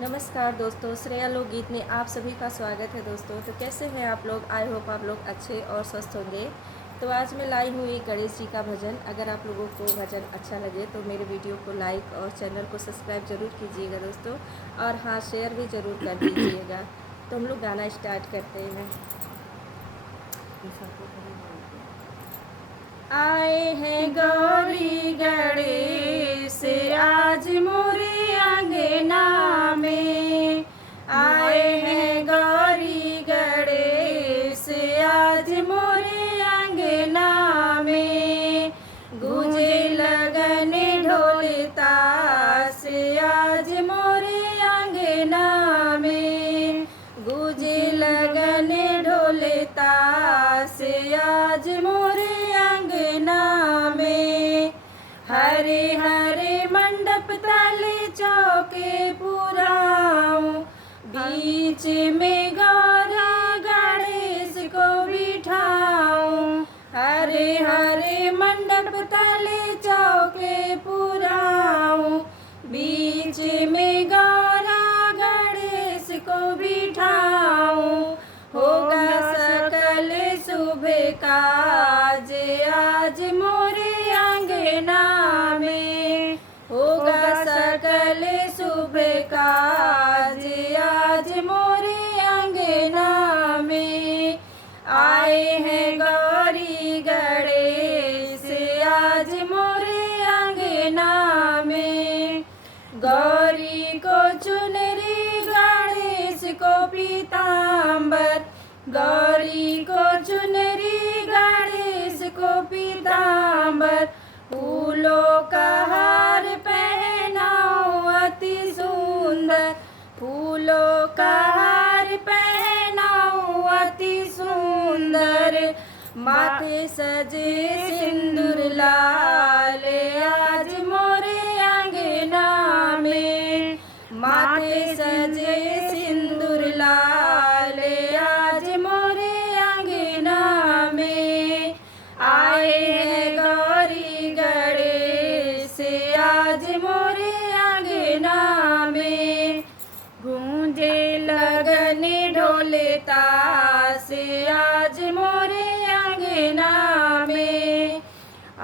नमस्कार दोस्तों, श्रेया लोकगीत में आप सभी का स्वागत है दोस्तों। तो कैसे हैं आप लोग? आई होप आप लोग अच्छे और स्वस्थ होंगे। तो आज मैं लाई हूँ एक गणेश जी का भजन। अगर आप लोगों को भजन अच्छा लगे तो मेरे वीडियो को लाइक और चैनल को सब्सक्राइब ज़रूर कीजिएगा दोस्तों। और हाँ, शेयर भी ज़रूर कर दीजिएगा। तो हम लोग गाना स्टार्ट करते हैं। आए हैं गौरी गणेश आज मोरे अंगना में। आए हैं गौरी गणेश आज मोरे अंगना में। गूंजे लगन ढोल ताश आज मोरे अंगना में। गूंजे लगन ढोल ताश आज मोरे अंगना में। हरे हरे मंडप तले चौके पुराऊं। बीच में गौरी गणेश को बिठाऊं। हरे हरे मंडप तले चौके पुराऊं। बीच में गौरी गणेश को बिठाऊं। होगा सकल शुभ काज आज मोरे अंगना में। होगा सकल शुभ काज आज मोरे अंगना में। आए हैं गौरी गणेश आज मोरे अंगना में। गौरी को चुनरी गणेश को पीताम्बर। गौरी को चुनरी गणेश को पीताम्बर। फूलों का हार पहनाओ अति सुंदर। फूलों का हार पहनाओ अति सुंदर। माथे सजे सिंदूर लाल आज मोरे अंगना में। माथे सजे सिंदूर लाल आज मोरे अंगना में। आए हैं गौरी गणेश आज मोरे अंगना में। गूंजे लगन ढोल ताश आज मोरे अंगना में।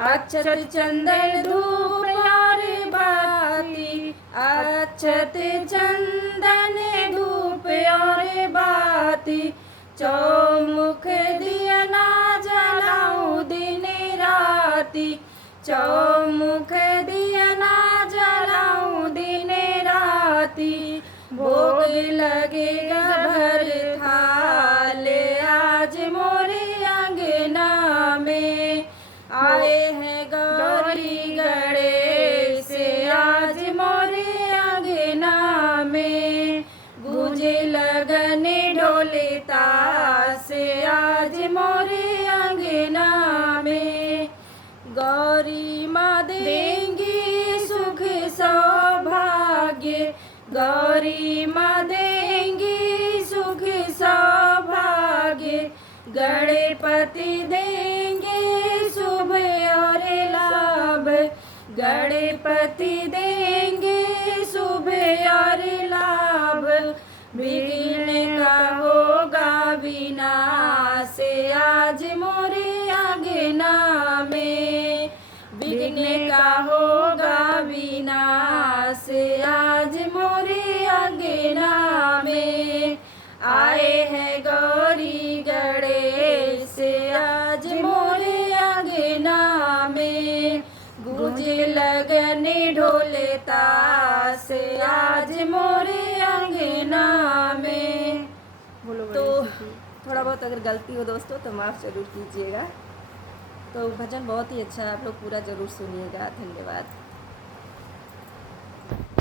अक्षत चंदन धूप और बाती। अक्षत चंदन धूप और बाती। चौमुख दिया ना जलाऊं दिन राती। चौमुख दिया ना जलाऊं दिन राती। भोग लगेगा भर थाल आज मोरे अंगना में। आए हैं गौरी गणेश आज मोरे अंगना में। गूंजे लगन ढोल ताश आज मोरे अंगना में। गौरी माँ देंगी सुख सौभाग्य। गौरी माँ देंगी सुख सौभाग्य। गणपति देंगे शुभ और लाभ। गणपति देंगे शुभ और लाभ। विघ्न का होगा विनाश आज मोरे अंगना में। विघ्न का होगा विनाश आज मोरे अंगना में। आए हैं गौरी गणेश आज मोरे अंगना में। गूंजे लगन ढोल ताश आज मोरे अंगना में। तो थोड़ा बहुत अगर गलती हो दोस्तों तो माफ़ ज़रूर कीजिएगा। तो भजन बहुत ही अच्छा है, आप लोग पूरा ज़रूर सुनिएगा। धन्यवाद।